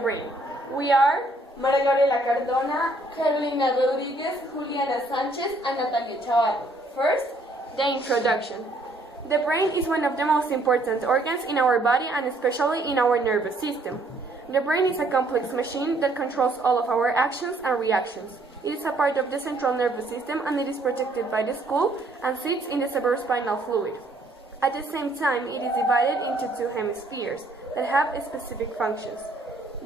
brain. We are María Gabriela Cardona, Carolina Rodriguez, Juliana Sanchez, and Natalia Chavarro. First, the introduction. The brain is one of the most important organs in our body and especially in our nervous system. The brain is a complex machine that controls all of our actions and reactions. It is a part of the central nervous system and it is protected by the skull and sits in the cerebrospinal fluid. At the same time, it is divided into two hemispheres that have specific functions.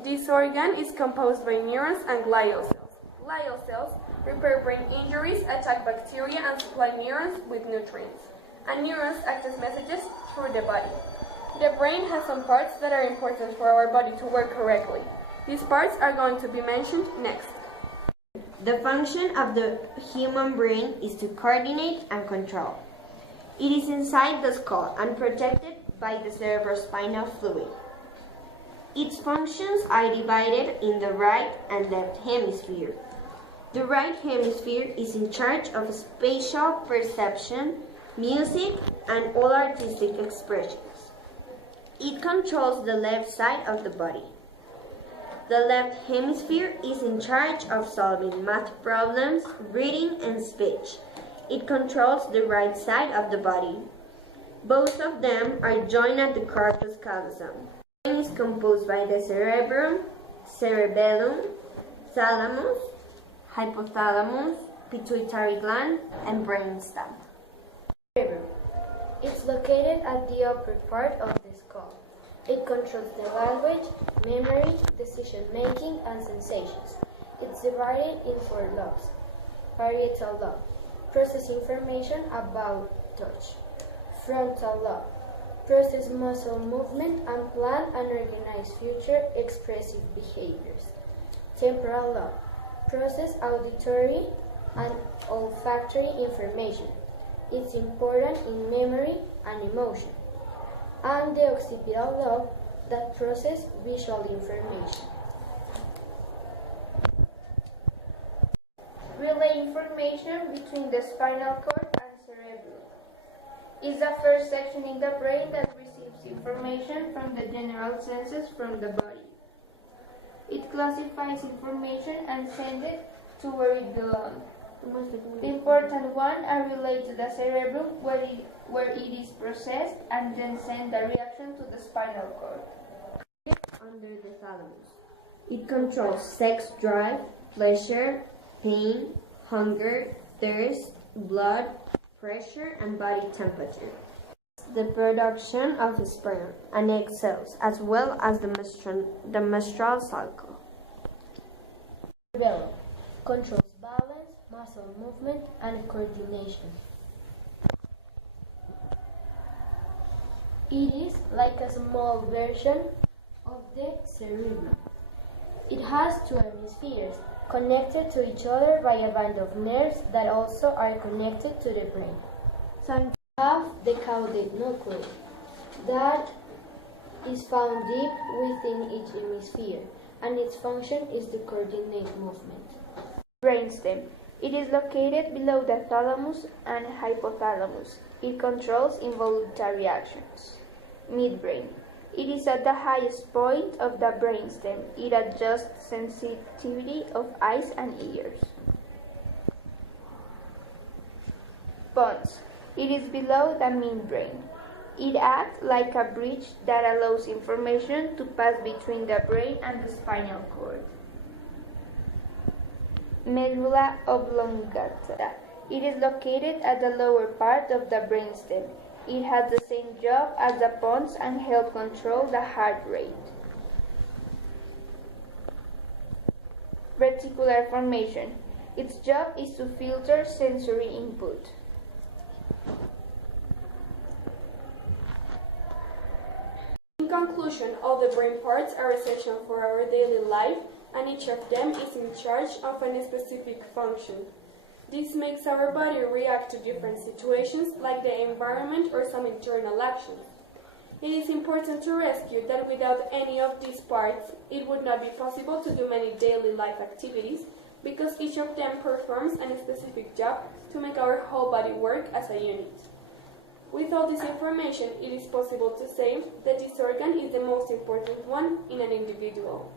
This organ is composed by neurons and glial cells. Glial cells repair brain injuries, attack bacteria, and supply neurons with nutrients. And neurons act as messages through the body. The brain has some parts that are important for our body to work correctly. These parts are going to be mentioned next. The function of the human brain is to coordinate and control. It is inside the skull and protected by the cerebrospinal fluid. Its functions are divided in the right and left hemisphere. The right hemisphere is in charge of spatial perception, music, and all artistic expressions. It controls the left side of the body. The left hemisphere is in charge of solving math problems, reading, and speech. It controls the right side of the body. Both of them are joined at the corpus callosum. The brain is composed by the cerebrum, cerebellum, thalamus, hypothalamus, pituitary gland, and brainstem. Cerebrum. It's located at the upper part of the skull. It controls the language, memory, decision-making, and sensations. It's divided in 4 lobes. Parietal lobe. Process information about touch. Frontal lobe. Process muscle movement and plan and organize future expressive behaviors. Temporal lobe. Process auditory and olfactory information. It's important in memory and emotion. And the occipital lobe that processes visual information. Relay information between the spinal cord and cerebellum. Is the first section in the brain that receives information from the general senses from the body. It classifies information and sends it to where it belongs. The important ones are related to the cerebrum where it is processed and then send the reaction to the spinal cord. Under the thalamus. It controls sex drive, pleasure, pain, hunger, thirst, blood pressure, and body temperature. The production of sperm and egg cells, as well as the menstrual cycle. Cerebellum controls balance, muscle movement, and coordination. It is like a small version of the cerebrum. It has 2 hemispheres connected to each other by a band of nerves that also are connected to the brain. Some have the caudate nucleus that is found deep within each hemisphere, and its function is to coordinate movement. Brainstem. It is located below the thalamus and hypothalamus. It controls involuntary actions. Midbrain. It is at the highest point of the brainstem. It adjusts sensitivity of eyes and ears. Pons. It is below the midbrain. It acts like a bridge that allows information to pass between the brain and the spinal cord. Medulla oblongata. It is located at the lower part of the brainstem. It has the same job as the pons and helps control the heart rate. Reticular formation. Its job is to filter sensory input. In conclusion, all the brain parts are essential for our daily life, and each of them is in charge of a specific function. This makes our body react to different situations like the environment or some internal actions. It is important to rescue that without any of these parts, it would not be possible to do many daily life activities because each of them performs a specific job to make our whole body work as a unit. With all this information, it is possible to say that this organ is the most important one in an individual.